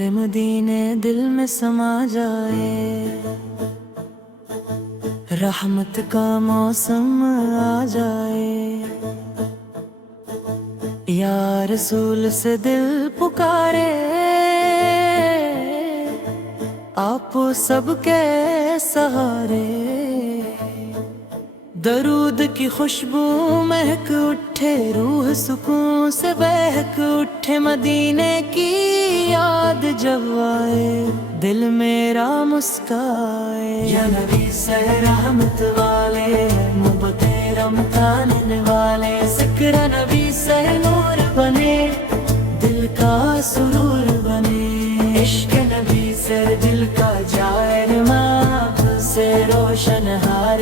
نور مدینے دل میں سما جائے، رحمت کا موسم آ جائے، یا رسول سے دل پکارے، آپ سب کے سہارے، درود کی خوشبو مہک اٹھے، روح سکون سے بہک اٹھے، مدینے کی یاد جب آئے دل میرا مسکائے، یا نبی سے رحمت والے، محبت رمضان والے، ذکر نبی سے نور بنے، دل کا سرور بنے، عشق نبی سے دل کا جائے نماز سے روشن ہار،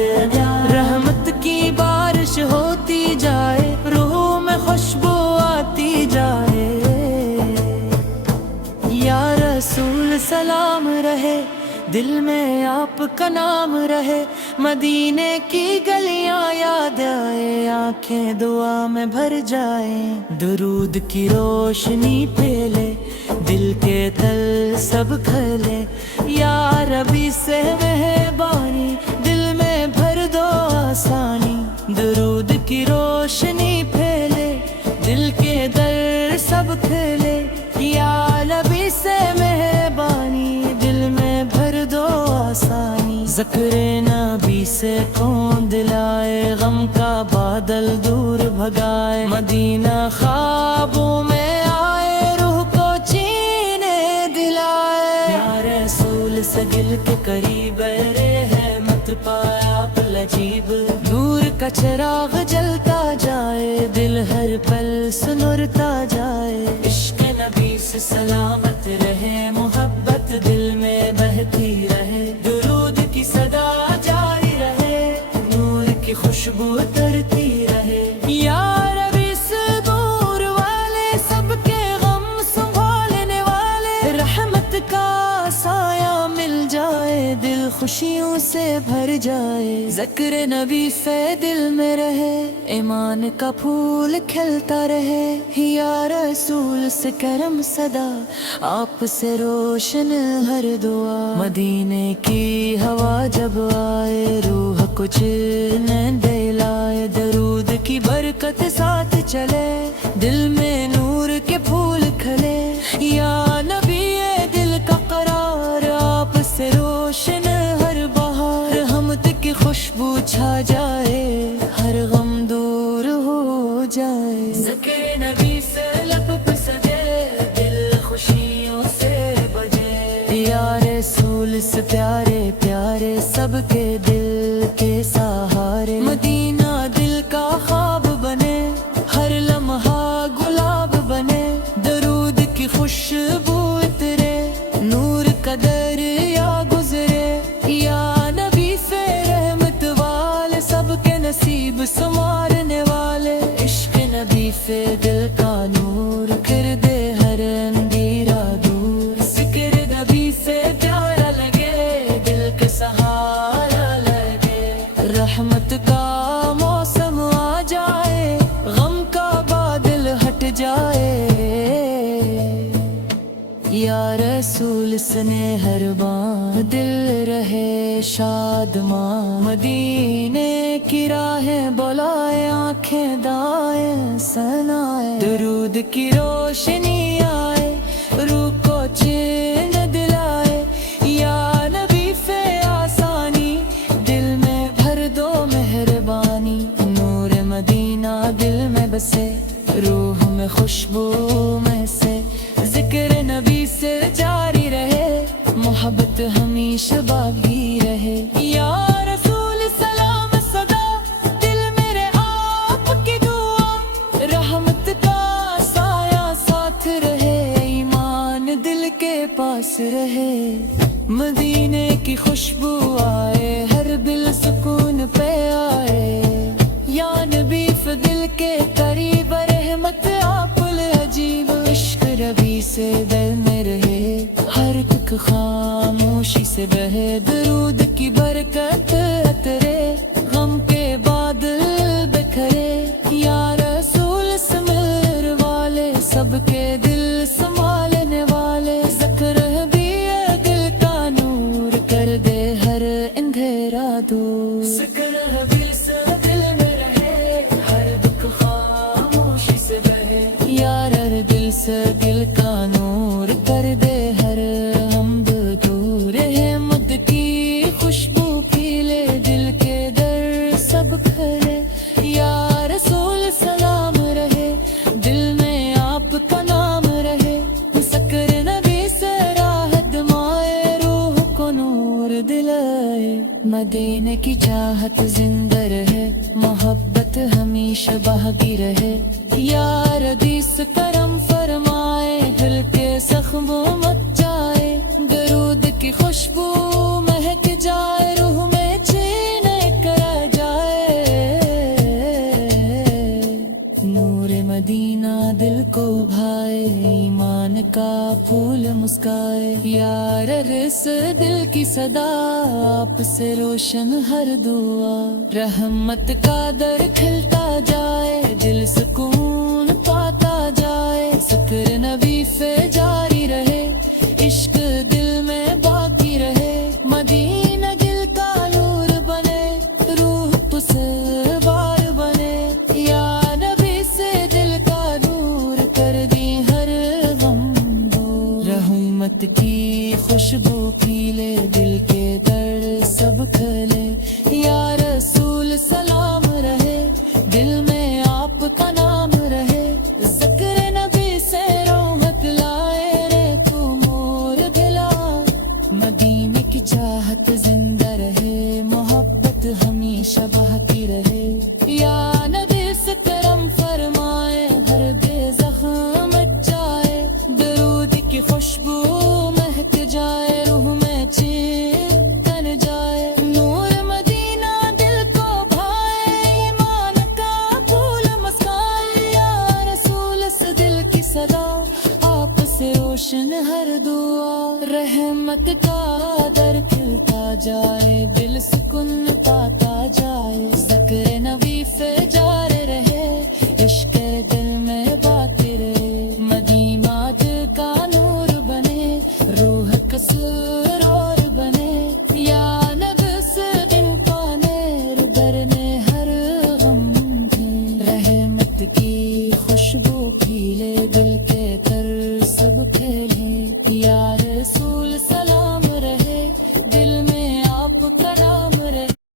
رحمت کی بارش ہوتی جائے، روح میں خوشبو آتی جائے، یا رسول سلام رہے، دل میں آپ کا نام رہے، مدینے کی گلیاں یاد آئے، آنکھیں دعا میں بھر جائیں، درود کی روشنی پھیلے، دل کے تل سب کھلے، یا ربی سے مہربانی، دل میں بھر دو آسانی، درود کی روشنی پھیلے، دل کے در سب کھلے، یا نبی سے مہربانی، دل میں بھر دو آسانی، ذکر نبی سے کون دلائے، غم کا بادل دور بھگائے، مدینہ خوابوں میں آئے، روح کو چینے دلائے، یا رسول سے دل کے قریب رحمت پائے آپ لجیب، نور کا چراغ جلتا جائے، دل ہر پل سنورتا جائے، عشق نبی سے سلامت رہے، محبت دل میں بہتی رہے، درود کی صدا جاری رہے، نور کی خوشبو اترتی رہے، یا ربی صبور والے، سب کے غم سنبھالنے والے، رحمت کا سایہ مل جائے، دل خوشیوں سے بھر جائے، ذکر نبی سے دل میں رہے، ایمان کا پھول کھلتا رہے، یا رسول سے کرم صدا، آپ سے روشن ہر دعا، مدینے کی ہوا جب آئے، روح کچھ نہ دلائے، درود کی برکت ساتھ چلے، دل میں نور کے پھول کھلے، یا نبی دل کا قرار، آپ سے روشن ہر بہار، رحمت کی خوشبو چھا جائے، ہر غم دور ہو جائے، ذکر نبی سے لب پہ سجے، دل خوشیوں سے بجے، یا رسول سے پیارے پیارے، سب کے دل کے سہارے، مدینہ دل کا خواب بنے، ہر لمحہ گلاب بنے، درود کی خوشبو اترے، نور کا دریا گزرے، یا نبی سے رحمت والے، سب کے نصیب سنوارنے والے، عشق نبی سے دل کا نور کر دے ہر اندھیرا دور، ذکر نبی سے پیارا لگے، دل کا سہارا لگے، رحمت کا موسم آ جائے، غم کا بادل ہٹ جائے، یا رسول سنے ہر بان، دل رہے شادماں، مدینے کی راہیں بلائے، آنکھیں دائیں سنائے، درود کی روشنی آئے، روح کو چین دلائے، یا نبی سے آسانی، دل میں بھر دو مہربانی، نور مدینہ دل میں بسے، روح میں خوشبو میں سے، ذکر نبی سے جاری رہے، محبت ہمیشہ باقی رہے، یا رسول سلام صدا، دل میرے آپ کی دعا، رحمت کا سایہ ساتھ رہے، ایمان دل کے پاس رہے، مدینے کی خوشبو آئے، ہر دل سکون پہ آئے، یا نبی سے دل کے قریب، رحمت آپ العجیب، عشق نبی سے دل میں رہے، ہر ایک خاموشی سے بہے، درود اندھیرا دور سکر دل سے دل میں رہے ہر دکھ خاموشی سے بہے یار دل سے دل کا نور کر دے ہر حمد دور ہے مد کی خوشبو پی لے دل کے در سب کھلے یا رسول سلام رہے دل میں آپ کا نام رہے سکر نبی سے راحت مائے روح کو نور دلائے مدینے کی چاہت زندہ رہے محبت ہمیشہ بہتی رہے یار حدیث کرم فرمائے دل کے زخموں مچ جائے درود کی خوشبو مہک جائے روح میں چین کرا جائے نور مدینہ دل کو بھائے ایمان کا پھول مسکائے یار رس دل کی صدا آپ سے روشن ہر دعا رحمت کا در کھلتا جائے دل سکون پاتا جائے ذکر نبی پہ جاری رہے عشق دل میں باقی رہے مدینہ دل کا نور بنے روح پسوار بنے یا نبی سے دل کا دور کر دی ہر غم دور رحمت کی خوشبو پی لے دل کے در سب کھلے یا رسول سلام رہے دل میں آپ کا نام رہے ذکر نبی سے روحت لائے رے تو مور دلا مدینے کی چاہت زندہ رہے محبت ہمیشہ بہتی رہے یا نبی سے کرم فرمائے ہر بے زخم مٹ جائے درود کی خوشبو مہک جائے روح میں چین تن جائے نور مدینہ دل کو بھائے ایمان کا پھول مسکائے یا رسول سے دل کی صدا آپ سے روشن ہر دعا رحمت کا در کھلتا جائے دل سے